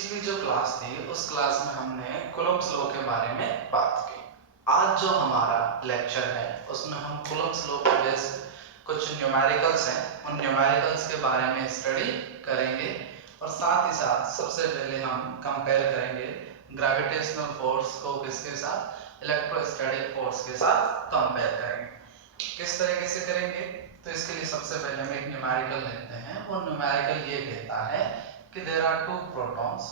पिछली जो क्लास थी उस क्लास में हमने कूलम्ब्स लॉ के बारे में बात की। आज जो हमारा लेक्चर है उसमें हम कूलम्ब्स लॉ पे बेस्ड कुछ न्यूमेरिकल्स हैं, उन न्यूमेरिकल्स के बारे में स्टडी करेंगे और साथ ही साथ सबसे पहले हम कंपेयर करेंगे ग्रेविटेशनल फोर्स को किसके साथ, इलेक्ट्रोस्टैटिक फोर्स के साथ कंपेयर करेंगे। किस तरीके से करेंगे, तो इसके लिए सबसे पहले हम एक न्यूमेरिकल लेते हैं। वो न्यूमेरिकल ये कहता है कि there are two protons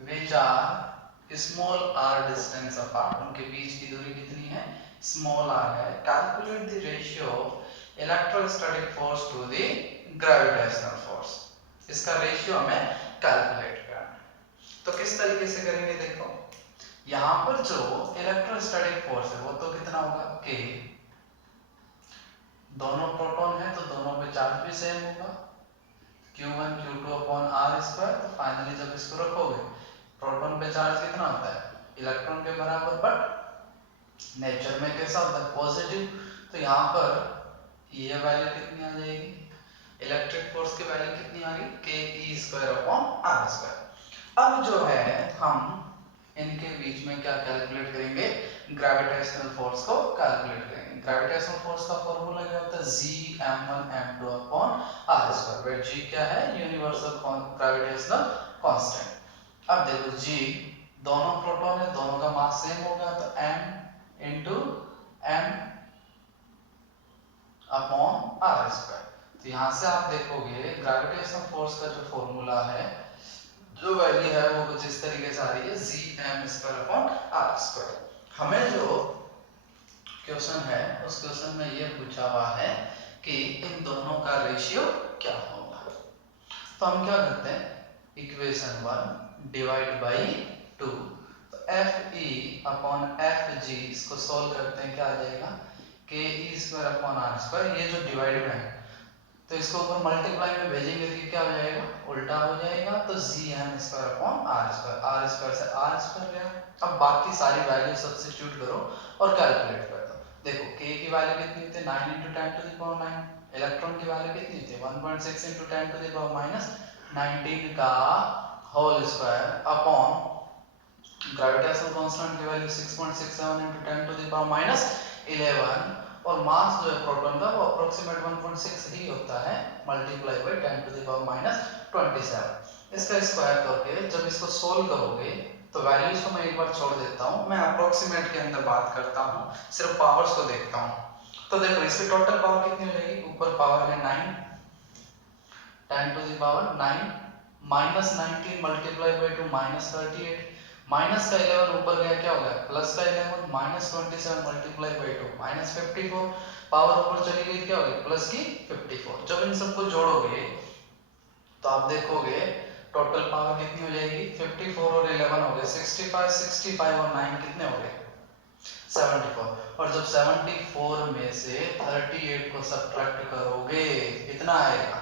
which are small r distance apart, उनके बीच की दूरी कितनी है, small r है। Calculate the ratio of electrostatic force to the gravitational force, इसका रेशियो हमें कैलकुलेट करना है। तो किस तरीके से करेंगे, देखो यहाँ पर जो इलेक्ट्रोस्टैटिक फोर्स है वो तो कितना होगा, k, दोनों प्रोटॉन है तो दोनों पे चार्ज भी सेम होगा, Q1 Q2 upon R square. तो फाइनली जब इसको रखोगे प्रोटॉन पे चार्ज कितना होता है, इलेक्ट्रॉन के बराबर, बट नेचर में कैसा होता है, पॉजिटिव। तो यहाँ पर ये वैल्यू कितनी आ जाएगी, इलेक्ट्रिक फोर्स की वैल्यू कितनी आ गई, के E square upon R square. अब जो है हम इनके बीच में क्या कैलकुलेट करेंगे, ग्रेविटेशनल फोर्स को कैलकुलेट करेंगे। ग्रेविटेशनल फोर्स का फॉर्मूला क्या होता है, Gm1m2 upon R square, where G क्या है, यूनिवर्सल ग्रेविटेशनल कांस्टेंट। अब देखो G, दोनों प्रोटॉन है, दोनों का मास सेम होगा, तो m into m upon R square. तो यहां से आप देखोगे ग्रेविटेशनल फोर्स का जो फॉर्मूला है, जो वैल्यू है वो कुछ इस तरीके से आ रही है, Gm square upon R square. हमें जो क्वेश्चन है उस क्वेश्चन में ये पूछा हुआ है कि इन दोनों का रेशियो क्या होगा। तो हम क्या करते हैं, इक्वेशन 1 डिवाइड बाई 2, तो F E upon F G, इसको सॉल्व करते हैं, क्या आ जाएगा, के E square upon R square. ये जो डिवाइड में है तो इसको ऊपर मल्टीप्लाई में भेजेंगे तो क्या हो जाएगा, उल्टा हो जाएगा। तो Gm square upon R square, R square से आर स्क्वायर गया। अब बाकी सारी वैल्यू सब्स्टिट्यूट करो और कैलकुलेट कर दो। देखो k की वैल्यू कितनी थी, 9 × 10⁻⁹। इलेक्ट्रॉन की वैल्यू कितनी थी, 1.6 × 10⁻⁻19 का whole square upon gravitational constant की वैल्यू 6.67 × 10⁻11, और मास जो है प्रोटॉन का वो अप्रोक्सीमेट 1.6 ही होता है, मल्टीप्लाई बाय 10⁻27। इसका स्क्वायर करके जब इसको सोल्व करोगे तो वैल्यूज को मैं एक बार छोड़ देता हूँ, मैं अप्रोक्सीमेट के अंदर बात करता हूँ, सिर्फ पावर्स को देखता हूँ। तो देखो इसकी टोटल पावर कितनी हो जाएगी, ऊपर पावर है 9, 10⁻9 माइनस 19 मल्टीप्लाई बाय 2 -38, माइनस का 11 ऊपर गया, क्या हो गया, प्लस का 11, -27 मल्टीप्लाई बाय 2 -54, पावर ऊपर चली गई, क्या हो गई, प्लस की 54। जब इन सबको जोड़ोगे तो आप देखोगे टोटल पावर कितनी हो जाएगी, 54 और 11 हो गए 65, 65 और 9 कितने हो गए, 74। और जब 74 में से 38 को सब्ट्रैक्ट करोगे कितना आएगा,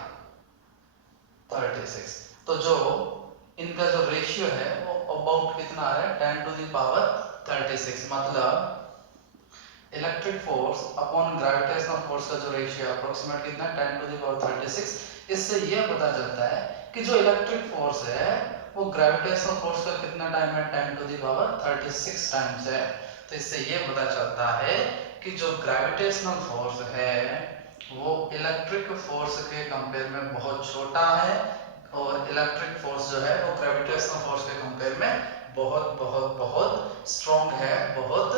36। तो जो इनका जो रेशियो है वो अबाउट कितना आ रहा है, 10⁻36। मतलब electric force upon gravitational force का जो रेशियो है अप्रोक्सीमेट कितना है, 10⁻36। इससे यह पता चलता है कि जो इलेक्ट्रिक फोर्स है वो ग्रेविटेशनल फोर्स का कितना टाइम है, 10⁻36 टाइम्स है। तो इससे यह पता चलता है कि जो ग्रेविटेशनल फोर्स है वो इलेक्ट्रिक फोर्स के कंपेयर में बहुत छोटा है, और इलेक्ट्रिक फोर्स जो है वो ग्रेविटेशनल फोर्स के कंपेयर में बहुत बहुत बहुत स्ट्रॉन्ग है, बहुत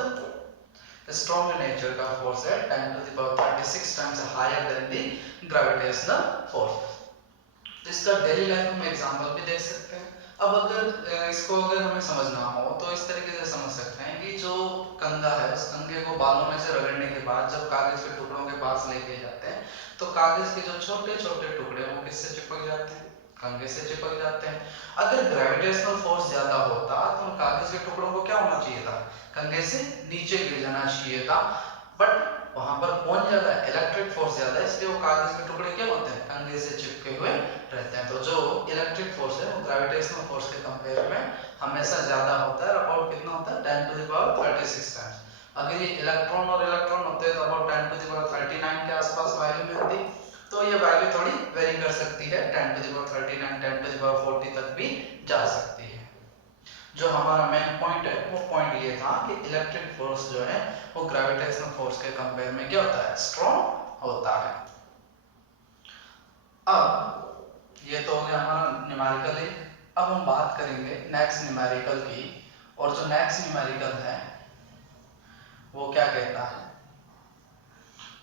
स्ट्रॉन्ग नेचर का फोर्स है, 10⁻36 times higher than the gravitational force. तो इसका डेली लाइफ में एग्जांपल भी देख सकते हैं। अब अगर इसको अगर हमें समझना हो तो इस तरीके से समझ सकते हैं कि जो कंघा है उस कंघे को बालों में से रगड़ने के बाद जब कागज के टुकड़ों के पास लेके जाते हैं तो कागज के जो छोटे छोटे टुकड़े वो किससे चिपक जाते हैं, कंघे से चिपक जाते हैं। अगर ग्रेविटेशनल फोर्स ज्यादा होता तो कागज के टुकड़ों को क्या होना चाहिए था, कंघे से नीचे गिर जाना चाहिए था, बट वहां पर कौन ज्यादा है, इलेक्ट्रिक फोर्स ज्यादा है, इसलिए वो कागज के टुकड़े क्या होते हैं, कंघे से चिपके हुए रहते हैं। तो जो इलेक्ट्रिक फोर्स है वो ग्रेविटेशनल फोर्स के कंपेयर में हमेशा ज्यादा होता है, अबाउट कितना होता है, 10⁻36 टाइम्स। अगर ये इलेक्ट्रॉन और इलेक्ट्रॉन होते हैं तो अबाउट 10⁻39 के आसपास वैल्यू मिलती, तो ये वैल्यू थोड़ी वेरी कर सकती है, 10 to the power 39, 10 to the power 40 तक भी जा सकती है। जो हमारा मेन पॉइंट है वो पॉइंट ये था कि इलेक्ट्रिक फोर्स जो है वो ग्रेविटेशनल फोर्स के कंपेयर में क्या होता है, स्ट्रॉन्ग होता है। अब ये तो हो गया हमारा न्यूमेरिकल है। अब हम बात करेंगे नेक्स्ट न्यूमेरिकल की, और जो नेक्स्ट न्यूमेरिकल है वो क्या कहता है,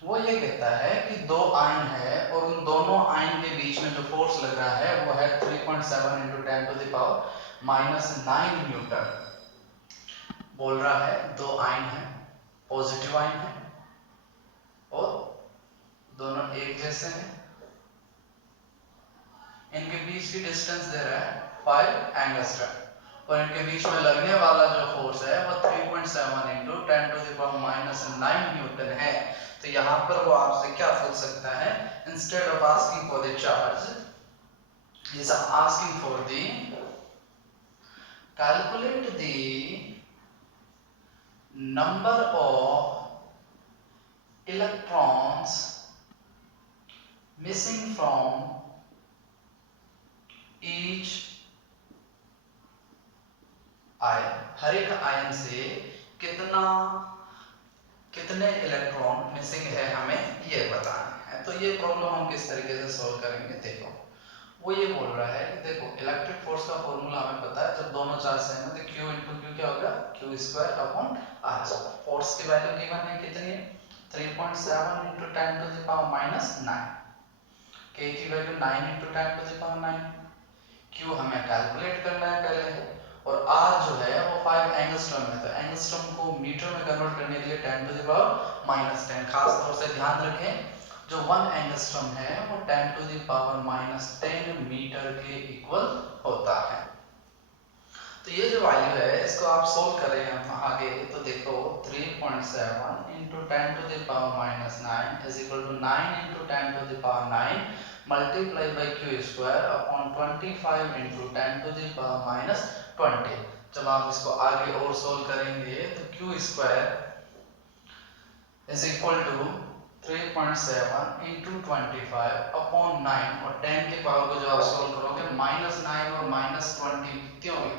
वो ये कहता है कि दो आयन है और उन दोनों आयन के बीच में जो फोर्स लग रहा है वो है 3.7 into 10 to the power -9 newton. बोल रहा है दो आयन है, पॉजिटिव आयन है और दोनों एक जैसे हैं, इनके बीच की डिस्टेंस दे रहा है 5 एंगस्ट्रम और इनके बीच में लगने वाला जो फोर्स है वो 3.7 into 10 to the power -9 newton है। तो यहाँ पर वो आपसे क्या पूछ सकता है, instead of asking for the charge, he is asking for the calculate the number of electrons missing from each ion, हर एक आयन से कितने इलेक्ट्रॉन मिसिंग है हमें ये बताना है। तो ये प्रॉब्लम हम किस तरीके से सॉल्व करेंगे, देखो वो ये बोल रहा है कि देखो इलेक्ट्रिक फोर्स का फॉर्मूला हमें पता है, जब दोनों चार्ज सेम है तो Q इंटू Q क्या होगा, Q square upon R square. Force की वैल्यू गिवन है कितनी है, 3.7 into 10 to the power -9, K की value 9 into 10 to the power 9, Q हमें कैलकुलेट करना है पहले, और R जो है वो 5 एंगस्ट्रॉम है, तो एंगस्ट्रॉम को मीटर में कन्वर्ट करने के लिए 10 टू द पावर -10, खास तौर से ध्यान रखें जो 1 एंगस्ट्रॉम है वो 10 टू द पावर -10 मीटर के इक्वल होता है। तो ये जो वैल्यू है इसको आप सोल्व करें हम आगे, तो देखो 3.7 into 10 to the power -9 is equal to 9 into 10 to the power 9 multiply by Q square upon 25 into 10 to the power -20। जब आप इसको आगे और सोल्व करेंगे तो Q square is equal to 3.7 into 25 upon 9, और 10 के पावर को जो आप सोल्व करोगे -9 और -20 कितनी होगी,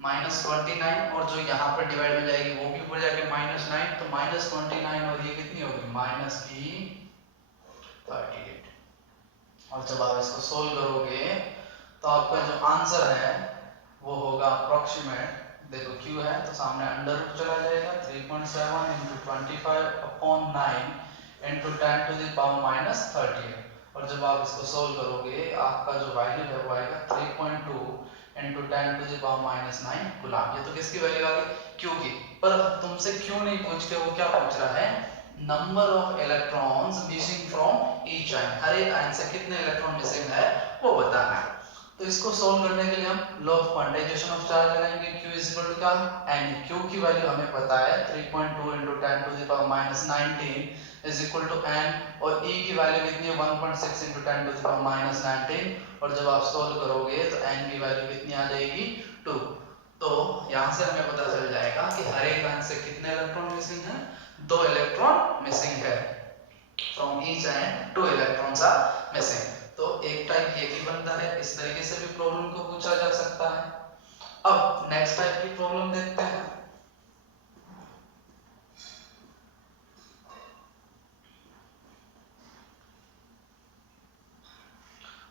-29, और जो यहाँ पर डिवाइड हो जाएगी वो भी ऊपर जाके -9, तो -29 और ये कितनी होगी -38। और जब आप इसको सोल्व करोगे तो आपका जो आंसर है वो होगा अप्रोक्सीमेट, देखो Q है तो सामने अंडर रूट चला जाएगा, 3.7 into 25 upon 9 into 10 to the power -30, और जब आप इसको सोल्व करोगे आपका जो वैल्यू है वो आएगा 3.2 into 10 to the power -9 coulomb. ये तो किसकी वैल्यू आ गई, Q की। पर तुमसे क्यों नहीं पूछ के वो क्या पूछ रहा है, number of electrons missing from each ion, हर एक आयन से कितने इलेक्ट्रॉन मिसिंग है वो बताना है। तो इसको सोल्व करने के लिए हम law of quantization of charge लगाएंगे, Q इज इक्वल टू क्या, n, Q की वैल्यू हमें पता है 3.2 into 10 to the power -19 is equal to n, और E की वैल्यू कितनी है 1.6 इंटू 10 टू द पावर -19, और जब आप सोल्व करोगे तो n की वैल्यू कितनी आ जाएगी 2। तो यहाँ से हमें पता चल जाएगा कि हर एक आयन से कितने इलेक्ट्रॉन मिसिंग है, 2 इलेक्ट्रॉन मिसिंग है, from each ion 2 electrons are missing. तो एक टाइप ये भी बनता है, इस तरीके से भी प्रॉब्लम को पूछा जा सकता है। अब नेक्स्ट टाइप की प्रॉब्लम देखते हैं।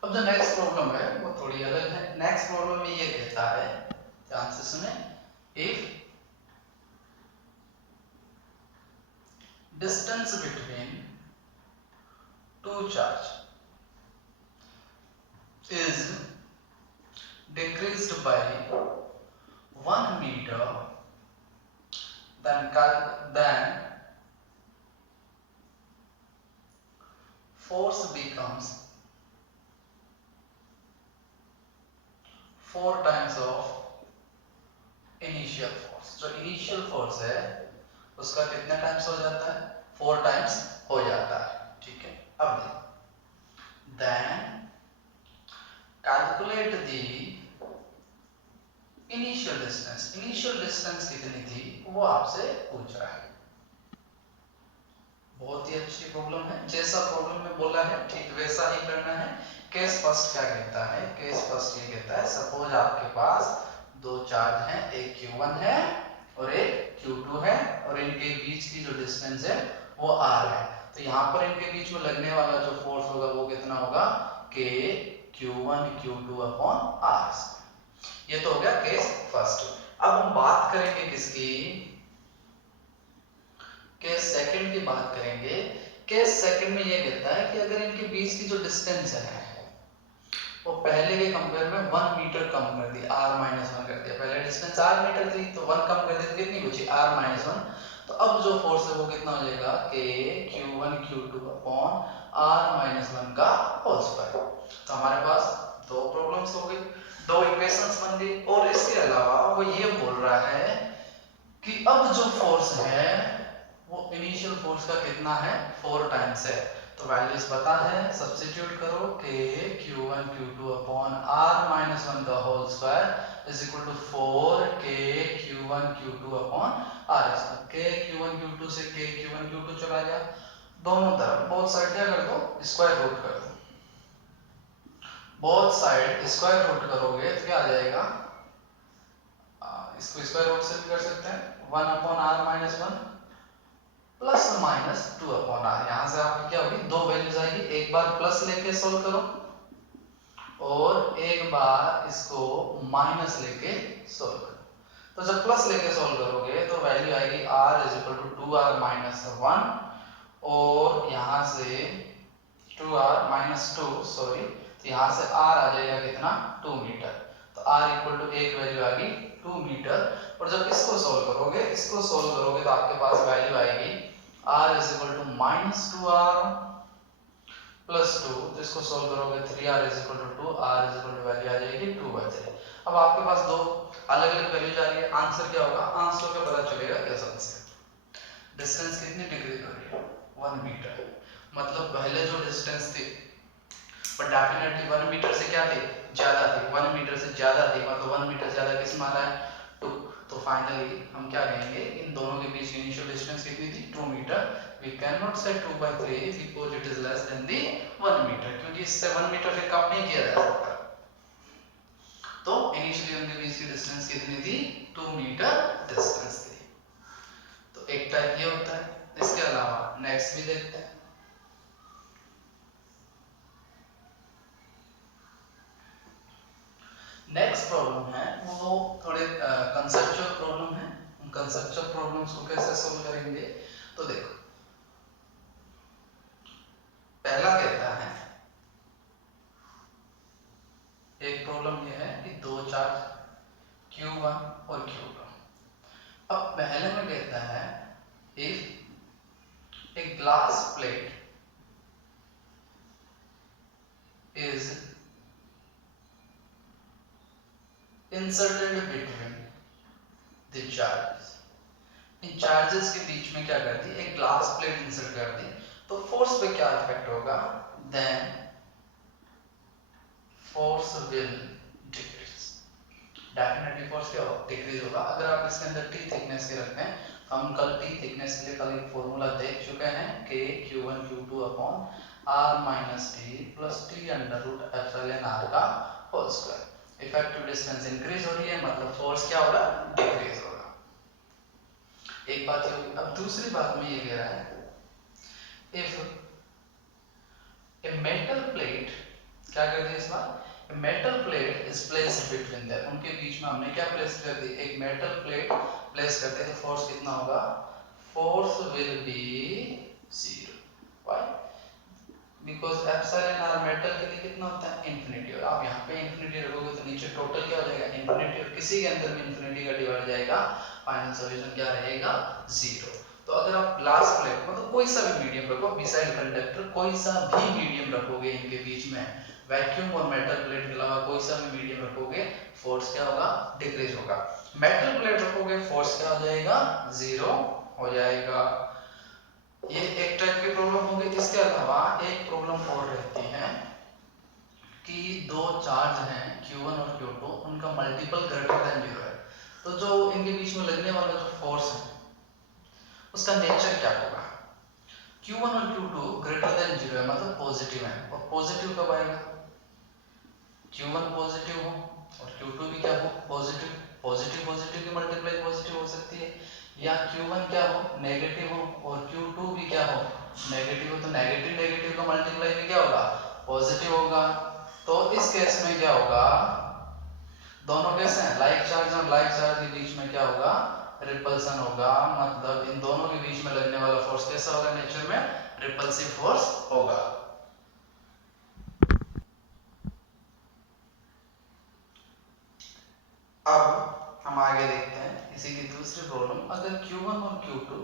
अब जो नेक्स्ट प्रॉब्लम है वो थोड़ी अलग है। नेक्स्ट प्रॉब्लम में ये कहता है, ध्यान से सुने, if distance between two charge is decreased by 1 meter, then force becomes 4 times of initial force। जो initial force है उसका कितने टाइम्स हो जाता है, 4 टाइम्स हो जाता है, ठीक है। अब देखो, then calculate the initial distance, initial distance कितनी थी वो आपसे पूछ रहा है। बहुत ही अच्छी प्रॉब्लम है, जैसा प्रॉब्लम में बोला है ठीक वैसा ही करना है। केस फर्स्ट क्या कहता है, केस फर्स्ट ये कहता है सपोज आपके पास दो चार्ज हैं, एक Q1 है और एक Q2 है और इनके बीच की जो डिस्टेंस है वो R है। तो यहाँ पर इनके बीच में लगने वाला जो फोर्स होगा वो कितना होगा, K Q1 Q2 upon R। ये तो हो गया केस फर्स्ट। अब हम बात करेंगे किसकी, केस सेकंड की बात करेंगे। केस सेकंड में ये कहता है कि अगर इनके बीच की जो डिस्टेंस है वो पहले के कंपेयर में 1 मीटर कम कर दी, r-1 कर दिया। पहले डिस्टेंस r मीटर थी तो 1 कम कर दी तो कितनी बची, r-1। तो अब जो फोर्स है वो कितना हो जाएगा, k q1 q2 upon r-1 का होल स्क्वायर। तो हमारे पास दो प्रॉब्लम्स हो गई, दो इक्वेशंस बन गई। और इसके अलावा वो ये बोल रहा है कि अब जो फोर्स है वो इनिशियल फोर्स का कितना है, 4 टाइम्स है। तो वैल्यूज पता है, सब्स्टिट्यूट करो k q1 q2 upon r-1 का whole square is equal to 4 k q1 q2 upon r square. k q1 q2 से k q1 q2 चला गया, दोनों तरफ बोथ साइड क्या कर दो, स्क्वायर रूट कर दो। बोथ साइड स्क्वायर रूट करोगे तो क्या आ जाएगा, इसको स्क्वायर रूट से भी कर सकते हैं, 1 upon r-1 plus minus 2 upon r। यहां से आपकी क्या होगी, दो वैल्यूज आएगी, एक बार प्लस लेके सोल्व करो और एक बार इसको माइनस लेके सोल्व करो। तो जब प्लस लेके सोल्व करोगे तो वैल्यू आएगी r is equal to 2r minus 1 और यहां से 2r माइनस 2 सॉरी, तो यहां से r आ जाएगा कितना, 2 मीटर। तो r इक्वल टू एक वैल्यू आ गई 2 मीटर। और जब इसको सोल्व करोगे, इसको सोल्व करोगे तो आपके पास वैल्यू आएगी r is equal to minus 2r plus 2। तो इसको सोल्व करोगे 3r is equal to 2, r is equal to value आ जाएगी 2/3। अब आपके पास दो अलग अलग वैल्यूज आ रही है, आंसर क्या होगा, आंसर का पता चलेगा कैसे से। डिस्टेंस कितनी डिक्रीज हो रही है, 1 मीटर। मतलब पहले जो डिस्टेंस थी पर डेफिनेटली 1 मीटर से क्या थी, ज्यादा थी, 1 मीटर से ज्यादा थी, मतलब 1 मीटर ज्यादा किस में आ रहा है, 2। तो फाइनली हम क्या कहेंगे, इन दोनों के बीच की इनिशियल डिस्टेंस कितनी थी, 2 metre. We can not say 2/3 because it is less than the 1 metre, क्योंकि इससे 1 मीटर से कम नहीं किया जा सकता। तो इनिशियली उनके बीच की डिस्टेंस कितनी थी, 2 मीटर डिस्टेंस थी। तो एक टाइप ये होता है। इसके अलावा नेक्स्ट भी देखते हैं। नेक्स्ट प्रॉब्लम है वो थोड़े कंसेप्चुअल प्रॉब्लम है। उन कंसेप्चुअल प्रॉब्लम्स को कैसे सॉल्व करेंगे, तो देखो पहला कहता है, एक प्रॉब्लम ये है कि दो चार्ज Q1 और Q2। अब पहले में कहता है if a glass plate is inserted between the charges। In charges के बीच में क्या कर दी, एक ग्लास प्लेट इंसर्ट कर दी, तो फोर्स पे क्या इफेक्ट होगा, then force will decrease. Definitely force क्या होगा, डिक्रीज होगा। अगर आप इसके अंदर टी थिकनेस के रखते हैं, हम कल टी थिकनेस के लिए कल एक फॉर्मूला देख चुके हैं, k q1 q2 upon r minus T plus T under root epsilon r का whole square. Effective distance increase हो रही है, मतलब फोर्स क्या होगा, डिक्रीज होगा। एक बात ये होगी। अब दूसरी बात में ये कह रहा है इफ ए मेटल प्लेट, क्या कर दिया इस बार, a metal plate is placed between them. उनके बीच में हमने क्या प्लेस कर दी, एक मेटल प्लेट प्लेस करते हैं, तो फोर्स कितना होगा, force will be 0। Why, because epsilon R metal के लिए कितना होता है, इंफिनिटी। और आप यहाँ पे इंफिनिटी रखोगे तो नीचे टोटल क्या हो जाएगा, इंफिनिटी। और किसी के अंदर भी इंफिनिटी का डिवाइड जाएगा, फाइनल सॉल्यूशन क्या रहेगा, 0। तो अगर आप ग्लास प्लेट मतलब कोई सा भी मीडियम रखो, बिसाइड कंडक्टर कोई सा भी मीडियम रखोगे इनके बीच में, वैक्यूम और मेटल प्लेट के अलावा कोई सा भी मीडियम रखोगे, फोर्स क्या होगा, डिक्रीज होगा। मेटल प्लेट रखोगे फोर्स क्या हो जाएगा, 0 हो जाएगा। ये एक टाइप की प्रॉब्लम होगी। इसके अलावा एक प्रॉब्लम और रहती है कि दो चार्ज हैं Q1 और Q2, उनका मल्टीपल ग्रेटर देन 0 है। तो जो इनके बीच में लगने वाला जो फोर्स है उसका नेचर क्या होगा। Q1 और Q2 ग्रेटर देन 0 है मतलब पॉजिटिव है, और पॉजिटिव कब आएगा, Q1 पॉजिटिव हो और Q2 भी क्या हो पॉजिटिव, पॉजिटिव पॉजिटिव की मल्टीप्लाई पॉजिटिव हो सकती है, या Q1 क्या हो नेगेटिव हो और Q2 भी क्या हो नेगेटिव हो, तो नेगेटिव नेगेटिव का मल्टीप्लाई भी क्या होगा पॉजिटिव होगा। तो इस केस में क्या होगा, दोनों कैसे हैं लाइक चार्ज और लाइक चार्ज के बीच में क्या होगा रिपल्सन होगा, मतलब इन दोनों के बीच में लगने वाला फोर्स कैसा होगा नेचर में रिपल्सिव फोर्स होगा। अब हम आगे देखते हैं इसी की दूसरी प्रॉब्लम, अगर Q1 और Q2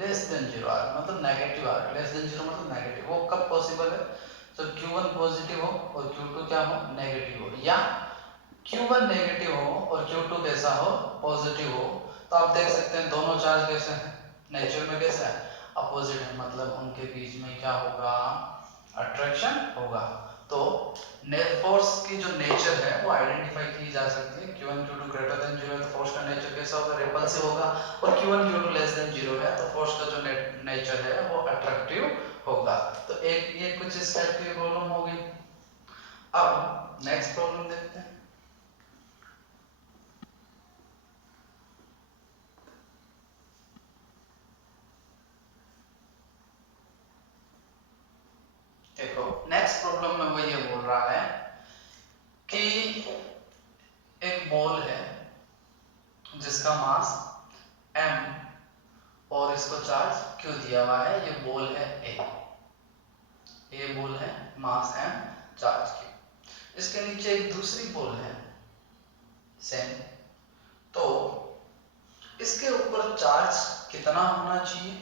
लेस देन 0 आ रहा मतलब नेगेटिव आ रहा, लेस देन 0 मतलब नेगेटिव, वो कब पॉसिबल है जब Q1 पॉजिटिव हो और Q2 क्या हो नेगेटिव हो, या Q1 नेगेटिव हो और Q2 कैसा हो पॉजिटिव हो। तो आप देख सकते हैं दोनों चार्ज कैसे हैं नेचर में कैसा है अपोजिट है, मतलब उनके बीच में क्या होगा अट्रैक्शन होगा। तो नेट फोर्स की जो नेचर है वो आइडेंटिफाई की जा सकती है, Q1 Q2 ग्रेटर देन 0 है तो फोर्स का नेचर कैसा होगा रिपल्सिव होगा, और Q1 Q2 लेस देन 0 है तो फोर्स का जो नेचर है वो अट्रैक्टिव होगा। तो एक ये कुछ इस टाइप की प्रॉब्लम होगी। अब नेक्स्ट प्रॉब्लम देखते हैं। देखो नेक्स्ट प्रॉब्लम में वो ये बोल रहा है कि एक बॉल है जिसका मास m और इसको चार्ज q दिया हुआ है, ये बॉल है a, ये बॉल है मास m चार्ज q, इसके नीचे एक दूसरी बॉल है सेम, तो इसके ऊपर चार्ज कितना होना चाहिए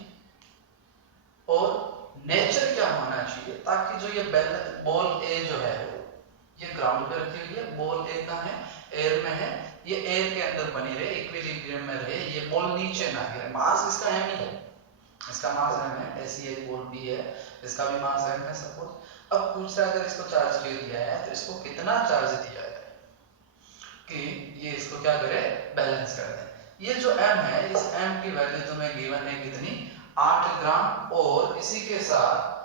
और नेचर क्या होना चाहिए, ताकि जो ये बॉल ए जो है ये ग्राउंड पे रखी हुई है, बॉल ए का है एयर में है, ये एयर के अंदर बनी रहे इक्विलिब्रियम में रहे, ये बॉल नीचे ना गिरे, मास इसका एम ही है, इसका मास एम है, ऐसी एक बॉल बी है इसका भी मास एम है सपोज। अब पूछ रहा है अगर इसको चार्ज क्यों दिया है तो इसको कितना चार्ज दिया है कि ये इसको क्या करे बैलेंस कर दे। ये जो m है इस m की वैल्यू तुम्हें गिवन है कितनी 8 ग्राम, और इसी के साथ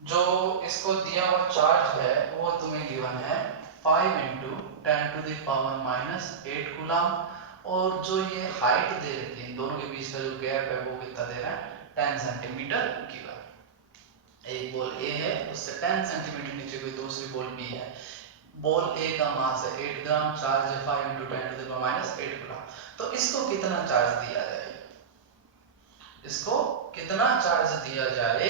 जो इसको दिया हुआ चार्ज है वो तुम्हें गिवन है 5 इंटू 10⁻⁻8 कूलम, और जो ये हाइट दे रखी है इन दोनों के बीच का जो गैप है वो कितना दे रहा है 10 सेंटीमीटर गिवन। एक बॉल ए है उससे 10 सेंटीमीटर नीचे कोई दूसरी बॉल बी है, बॉल ए का मास है 8 ग्राम, चार्ज है 5 इंटू 10⁻⁸ ग्राम, तो इसको कितना चार्ज दिया जाए, इसको कितना चार्ज दिया जाए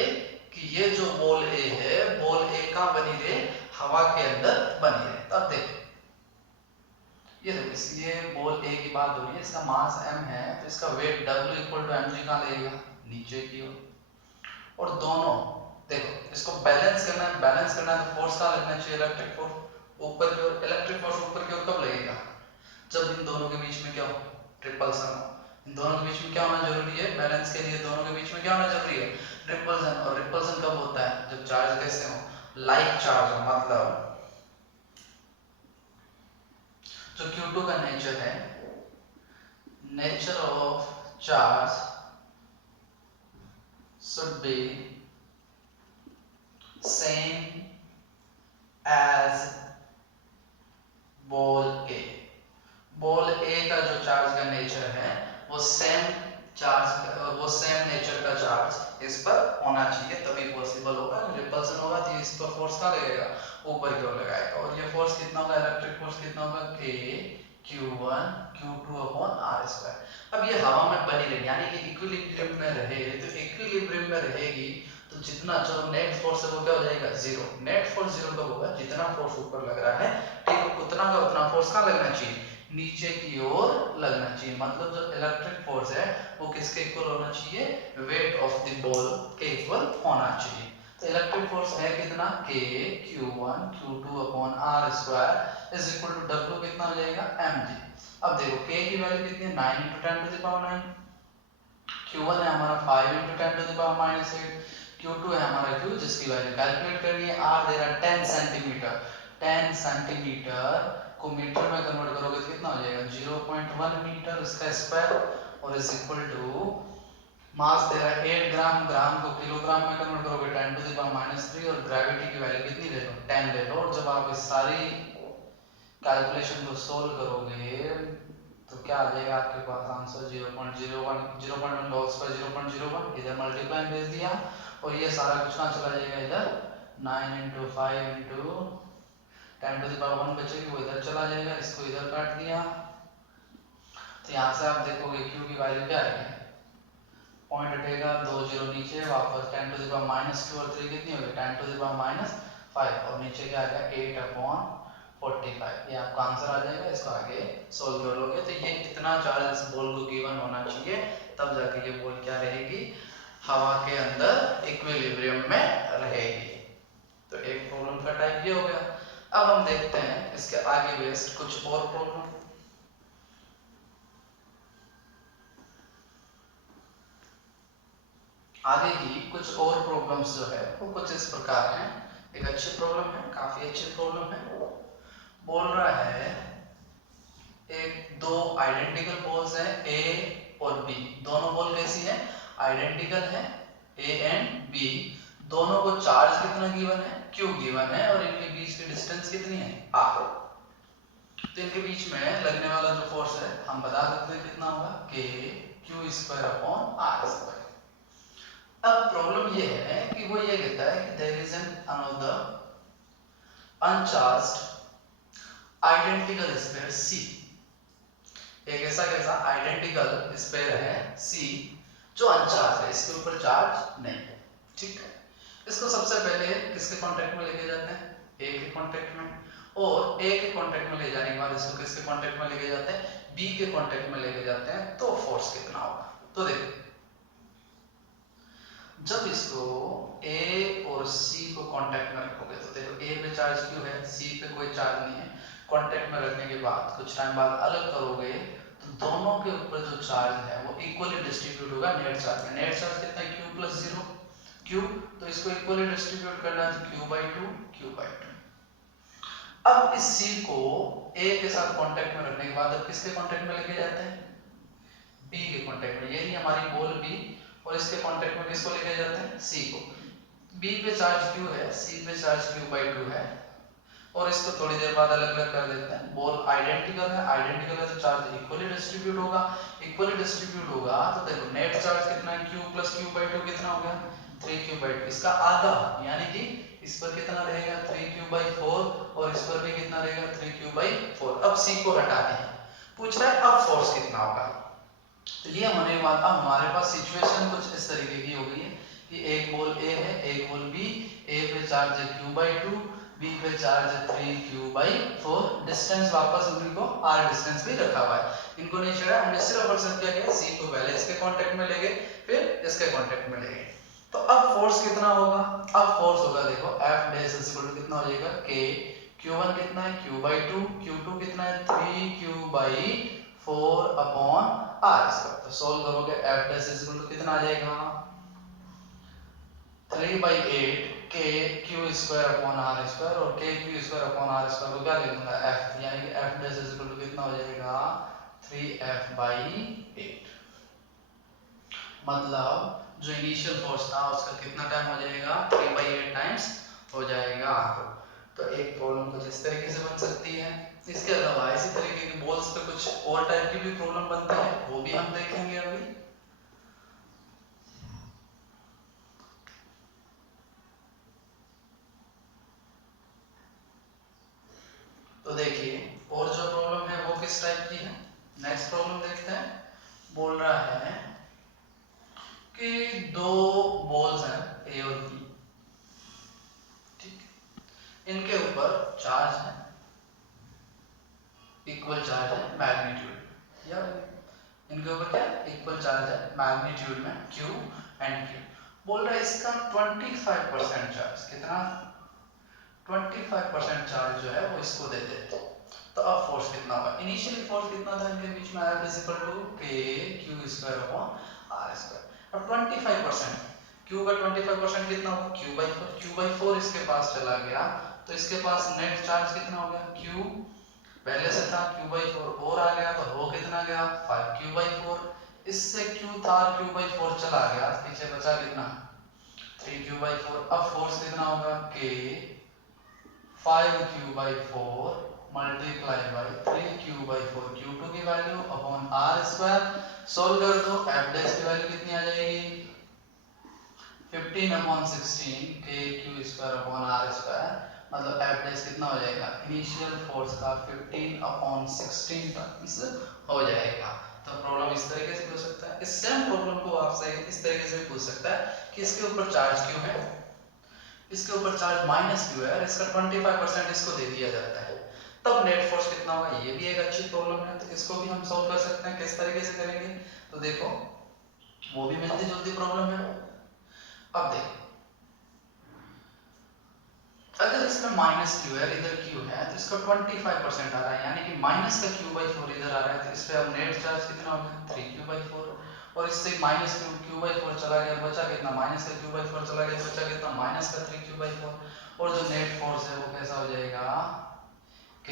कि ये जो बॉल ए है बॉल ए का बनी रहे हवा के अंदर बनी रहे। तब देखो ये देखो ये बॉल ए की बात हो रही है, इसका मास m है तो इसका weight W equal to mg का लगेगा नीचे की ओर, और दोनों देखो इसको बैलेंस करना है, बैलेंस करना है तो फोर्स का लगना चाहिए इलेक्ट्रिक फोर्स ऊपर की ओर, इलेक्ट्रिक फोर्स ऊपर की ओर कब लगेगा जब इन दोनों के बीच में क्या हो रिपल्सन हो, इन दोनों के बीच में क्या होना जरूरी है बैलेंस के लिए, दोनों के बीच में क्या होना जरूरी है रिपल्सन, और रिपल्सन कब होता है जब चार्ज कैसे हो लाइक चार्ज हो, मतलब जो Q2 का नेचर है nature of charge should be same as ball A, ball A का जो चार्ज का नेचर है वो सेम चार्ज वो सेम नेचर का चार्ज इस पर होना चाहिए तभी पॉसिबल होगा, रिपल्सन होगा तो इस पर फोर्स का लगेगा ऊपर की ओर लगाएगा, और ये फोर्स कितना होगा इलेक्ट्रिक फोर्स कितना होगा K Q1 Q2 upon R square. अब ये हवा में बनी रही यानी कि इक्विलिब्रियम में रहे, तो इक्विलिब्रियम में रहेगी तो जितना जो नेट फोर्स है वो क्या हो जाएगा जीरो, नेट फोर्स जीरो कब होगा जितना फोर्स ऊपर लग रहा है ठीक उतना का उतना फोर्स कहाँ लगना चाहिए नीचे की ओर लगना चाहिए, मतलब जो इलेक्ट्रिक फोर्स है वो किसके इक्वल होना चाहिए वेट ऑफ द बॉल के इक्वल होना चाहिए। तो इलेक्ट्रिक फोर्स है कितना K Q1 Q2 upon R square is equal to W कितना हो जाएगा mg। अब देखो K की वैल्यू कितनी है 9 into 10 to the power 9, Q1 है हमारा 5 into 10 to the power -8, Q2 है हमारा Q जिसकी वैल्यू कैलकुलेट करनी है, R दे रहा है 10 सेंटीमीटर, 10 सेंटीमीटर को मीटर में कन्वर्ट करोगे तो कितना हो जाएगा 0.1 मीटर इसका स्क्वायर, और इज इक्वल टू मास दे रहा है 8 ग्राम, ग्राम को किलोग्राम में कन्वर्ट करोगे 10⁻³ और ग्रेविटी की वैल्यू कितनी ले लो 10 ले लो। और जब आप इस सारी कैलकुलेशन को सोल्व करोगे तो क्या आ जाएगा आपके पास आंसर 0.01, 0.1 का होल स्क्वायर 0.01, इधर मल्टीप्लाई भेज दिया और ये सारा कुछ कहाँ चला जाएगा इधर 9 × 5 × 10⁻1 बचेगी वो इधर चला जाएगा, इसको इधर काट दिया तो यहाँ से आप देखोगे q की वैल्यू क्या आएगी, पॉइंट हटेगा 2 0 नीचे वापस 10⁻² और 3 कितनी होगी 10⁻5 और नीचे क्या आ गया 8/45, ये आपका आंसर आ जाएगा। इसको आगे सोल्व करोगे तो ये इतना चार्ज इस बॉल को गिवन होना चाहिए तब जाके ये बॉल क्या रहेगी हवा के अंदर इक्विलिब्रियम में रहेगी। तो एक प्रॉब्लम का टाइप ये हो गया। अब हम देखते हैं इसके आगे बेस्ड कुछ और प्रॉब्लम। आगे की कुछ और प्रॉब्लम्स जो है वो कुछ इस प्रकार हैं। एक अच्छी प्रॉब्लम है, काफी अच्छी प्रॉब्लम है। बोल रहा है एक दो आइडेंटिकल बॉल्स हैं ए और बी, दोनों बॉल कैसी हैं आइडेंटिकल है ए एंड बी, दोनों को चार्ज कितना गिवन है q गिवन है और इनके बीच की डिस्टेंस कितनी है r। तो इनके बीच में लगने वाला जो फोर्स है हम बता सकते हैं कितना होगा kq²/r²। अब प्रॉब्लम ये है कि वो ये कहता है कि there is an another uncharged identical sphere C, एक ऐसा कैसा आइडेंटिकल स्फीयर है C जो अनचार्ज है, इसके ऊपर चार्ज नहीं है। ठीक है, इसको सबसे पहले किसके कांटेक्ट में लेके जाते हैं A के कांटेक्ट में, और A के कांटेक्ट में ले जाने के बाद इसको किसके कांटेक्ट में लेके जाते हैं B के कांटेक्ट में लेके जाते हैं, तो फोर्स कितना होगा। तो देखो जब इसको A और C को कांटेक्ट में रखोगे तो देखो A पे चार्ज क्यों है C पे कोई चार्ज नहीं है, कांटेक्ट में रखने के बाद कुछ टाइम बाद अलग करोगे तो दोनों के ऊपर जो चार्ज है वो इक्वली डिस्ट्रीब्यूट होगा नेट चार्ज में। नेट चार्ज कितना है q+0 q, तो इसको इक्वली डिस्ट्रीब्यूट करना है तो q/2 q/2। अब इस C को A के साथ कांटेक्ट में रखने के बाद अब किसके कांटेक्ट में लेके जाते हैं B के कांटेक्ट में, यही हमारी बॉल B और इसके कांटेक्ट में किसको लेके जाते हैं C को। B पे चार्ज Q है, C पे चार्ज q/2 है और इसको थोड़ी देर बाद अलग अलग कर देते हैं। बॉल आइडेंटिकल है तो चार्ज इक्वली डिस्ट्रीब्यूट होगा, इक्वली डिस्ट्रीब्यूट होगा तो देखो नेट चार्ज कितना है q + q/2 कितना हो गया 3q/2, इसका आधा यानी कि इस पर कितना रहेगा 3q/4 और इस पर भी कितना रहेगा 3q/4। अब C को हटा दें, पूछ रहा है अब फोर्स कितना होगा। तो ये होने के बाद अब हमारे पास सिचुएशन कुछ इस तरीके की हो गई है कि एक बॉल A है एक बॉल B, A पे चार्ज है q/2 B पे चार्ज है 3q/4, डिस्टेंस वापस उनको r डिस्टेंस भी रखा हुआ है, इनको नहीं छेड़ा, हमने सिर्फ और सिर्फ क्या किया C को पहले इसके कांटेक्ट में ले गए फिर इसके कांटेक्ट में ले गए। तो अब फोर्स कितना होगा, अब फोर्स होगा देखो F' कितना हो जाएगा k, q1 कितना है q/2, q2 कितना है 3q/4/r²। तो सोल्व करोगे F' कितना आ जाएगा 3/8 k q²/r² और k q²/r² को क्या लिख दूंगा f, यानी कि F' कितना हो जाएगा 3f/8। मतलब जो इनिशियल फोर्स था उसका कितना टाइम हो जाएगा 3/8 टाइम्स हो जाएगा। तो एक प्रॉब्लम कुछ इस तरीके से बन सकती है। इसके अलावा इसी तरीके की बॉल्स पे कुछ और टाइप की भी प्रॉब्लम बनती है, वो भी हम देखेंगे अभी। तो देखिए और जो प्रॉब्लम है वो किस टाइप की है, नेक्स्ट प्रॉब्लम देखते हैं। बोल रहा है कि दो बॉल्स हैं ए और बी, ठीक, इनके ऊपर चार्ज है इक्वल चार्ज है मैग्नीट्यूड, या इनके ऊपर क्या इक्वल चार्ज है मैग्नीट्यूड में q एंड q। बोल रहा है इसका 25% चार्ज, कितना 25% चार्ज जो है वो इसको दे देते। तो अब फोर्स कितना होगा, इनिशियली फोर्स कितना था इनके बीच में F k q²/r²। अब 25% q का 25% कितना होगा q/4, q/4 इसके पास चला गया तो इसके पास नेट चार्ज कितना हो गया q, पहले से था q/4 और आ गया तो हो कितना गया 5q/4, इससे क्यू था, q/4 चला गया, पीछे बचा कितना 3q/4। अब फोर्स कितना होगा k 5q/4 multiply by 3q/4, q2 की value upon r square. Solve कर दो, f डैश की वैल्यू कितनी आ जाएगी 15/16 k q square upon r square, मतलब f डैश कितना हो जाएगा इनिशियल फोर्स का 15/16 टाइम्स हो जाएगा। तो प्रॉब्लम इस तरीके से हो सकता है। इस सेम प्रॉब्लम को आपसे इस तरीके से पूछ सकता है कि इसके ऊपर चार्ज क्यों है, इसके ऊपर चार्ज माइनस क्यों है और इसका 25% इसको दे दिया जाता है, तब नेट फोर्स कितना होगा। ये भी एक अच्छी प्रॉब्लम है, तो इसको भी हम सॉल्व कर सकते हैं। किस तरीके से करेंगे, तो देखो वो भी मिलती जुलती प्रॉब्लम है। अब देखो अगर इसमें माइनस क्यू है, इधर क्यू है, तो इसका 25% आ रहा है, यानी कि माइनस का q/4 इधर आ रहा है, तो इस पे अब नेट चार्ज कितना हो गया 3q/4, और इससे माइनस q/4 चला गया, बचा कितना माइनस का q/4 चला गया, बचा कितना माइनस का 3q/4, और जो नेट फोर्स है वो कैसा हो जाएगा k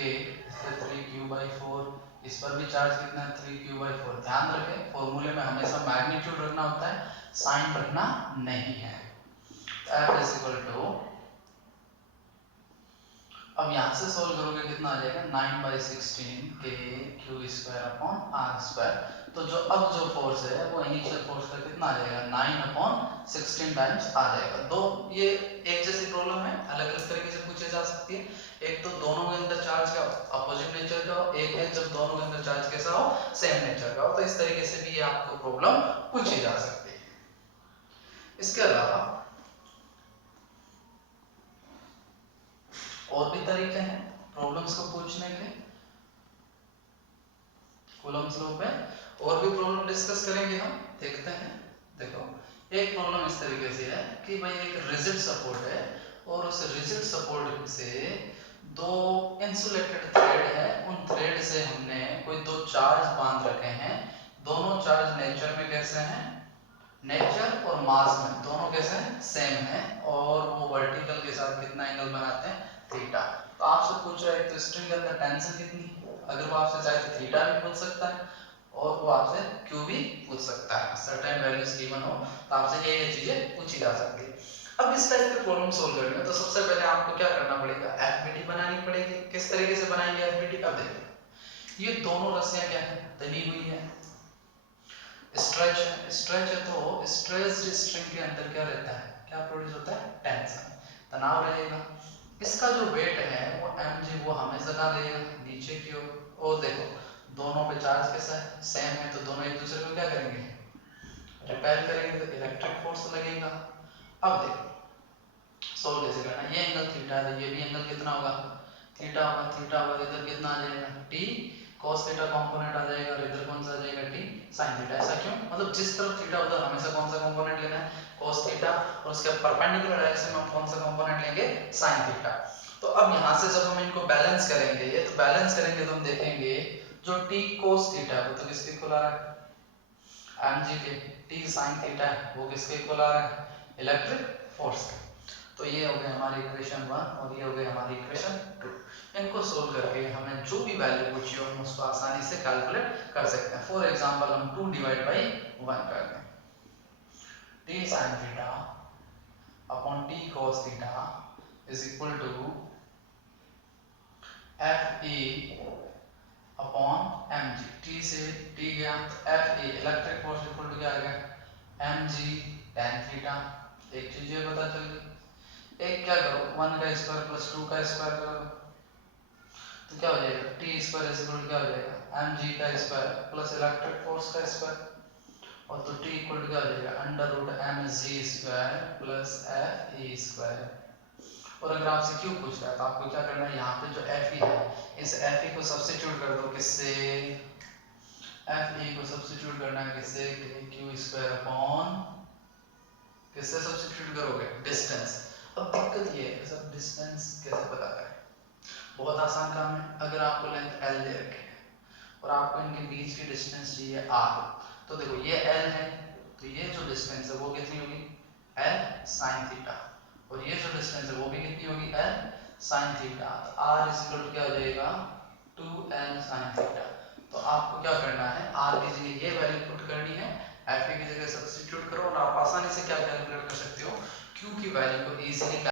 3q/4, इस पर भी चार्ज कितना है 3q/4। ध्यान रखें फॉर्मूले में हमेशा मैग्नीट्यूड रखना होता है, साइन रखना नहीं है। F इज इक्वल टू, अब यहाँ से सोल्व करोगे कितना आ जाएगा 9/16 k q square upon r square. तो जो अब जो फोर्स है वो इनिशियल फोर्स का कितना आ जाएगा 9/16 टाइम्स आ जाएगा। दो ये एक जैसी प्रॉब्लम है, अलग अलग तरीके से पूछे जा सकती है। एक तो दोनों के अंदर चार्ज का अपोजिट नेचर का हो, एक है जब दोनों के अंदर चार्ज कैसा हो सेम नेचर का हो। तो इस तरीके से भी ये आपको प्रॉब्लम पूछी जा सकती है। इसके अलावा और भी तरीके हैं प्रॉब्लम्स को पूछने के। कूलम्ब्स लॉ पे और भी प्रॉब्लम डिस्कस करेंगे हम, देखते हैं। देखो एक प्रॉब्लम इस तरीके से है कि भाई एक रिजिड सपोर्ट है और उस रिजिड सपोर्ट से दो इंसुलेटेड थ्रेड है, उन थ्रेड से हमने कोई दो चार्ज बांध रखे हैं। दोनों चार्ज नेचर में कैसे हैं, नेचर और मास में दोनों कैसे हैं सेम है, और वो वर्टिकल के साथ कितना एंगल बनाते हैं थीटा। तो आपसे पूछ रहा है एक तो स्ट्रिंग के अंदर टेंशन कितनी, अगर वो आपसे चाहे तो थीटा भी पूछ सकता है और वो आपसे क्यू भी पूछ सकता है, सर्टेन वैल्यूज गिवन हो तो आपसे ये चीजें पूछी जा सकती है। अब इस टाइप के प्रॉब्लम सोल्व करनी हो तो सबसे पहले आपको क्या करना पड़ेगा, एफबीटी बनानी पड़ेगी। किस तरीके से बनाएंगे एफबीटी, अब देखिए ये दोनों रस्सियां क्या है तनी हुई है, स्ट्रेच है, स्ट्रेच है तो स्ट्रेच्ड स्ट्रिंग के अंदर क्या रहता है, क्या प्रोड्यूस होता है टेंशन, तनाव रहेगा। इसका जो वेट है वो mg वो हमेशा कहाँ रहेगा नीचे की ओर। और देखो दोनों पे चार्ज कैसा है सेम है, तो दोनों एक दूसरे को क्या करेंगे रिपेल करेंगे, तो इलेक्ट्रिक फोर्स लगेगा। अब देखो सोल्व कैसे करना है, ये एंगल थीटा है, ये भी एंगल कितना होगा थीटा होगा, थीटा होगा इधर कितना आ जाएगा t cos थीटा कंपोनेंट आ जाएगा, और इधर कौन सा आ जाएगा t sin थीटा। ऐसा क्यों, मतलब जिस तरफ थीटा उधर हमेशा कौन सा कंपोनेंट लेना है cos थीटा, और उसके परपेंडिकुलर डायरेक्शन में हम कौन सा कंपोनेंट लेंगे sin थीटा। तो अब यहाँ से जब हम इनको बैलेंस करेंगे, तो बैलेंस करेंगे तो हम देखेंगे जो t cos थीटा है तो किसके इक्वल आ रहा है mg के, t sin थीटा है वो किसके इक्वल आ रहा है इलेक्ट्रिक फोर्स के। तो ये हो गई हमारी इक्वेशन 1 और ये हो गई हमारी इक्वेशन 2। इनको सोल्व करके हमें जो भी वैल्यू पूछी हो हम उसको आसानी से कैलकुलेट कर सकते हैं। फॉर एग्जांपल हम 2 डिवाइड बाई 1 कर दें, t sin theta upon t cos theta is equal to Fe upon mg। t से t गया तो Fe electric force equal to क्या आ गया mg tan थीटा। एक चीज ये पता चल गई, एक क्या करो 1 का स्क्वायर प्लस 2 का स्क्वायर करो तो क्या हो जाएगा T square is equal to क्या हो जाएगा mg का स्क्वायर प्लस इलेक्ट्रिक फोर्स का स्क्वायर, और तो t इक्वल टू क्या हो जाएगा under root mg square plus fe square. और अगर आपसे क्यों पूछ रहा है तो आपको क्या करना है, यहाँ पे जो fe है इस fe को सब्स्टिट्यूट कर दो, किससे fe को सब्स्टिट्यूट करना है किससे q स्क्वायर अपॉन किससे सब्स्टिट्यूट करोगे डिस्टेंस। अब दिक्कत ये है सब डिस्टेंस कैसे पता करें, बहुत आसान काम है। अगर आपको लेंथ l दे रखे है और आपको इनके बीच की डिस्टेंस चाहिए r, तो देखो ये l है तो ये जो डिस्टेंस है वो कितनी होगी l sin थीटा, और ये जो डिस्टेंस है वो भी कितनी होगी l sin थीटा। तो r इज इक्वल टू क्या हो जाएगा 2l sin थीटा। तो आपको क्या करना है r की जगह ये वैल्यू पुट करनी है कैलकुलेट कर सकते हो, Q की वैल्यू को इजीली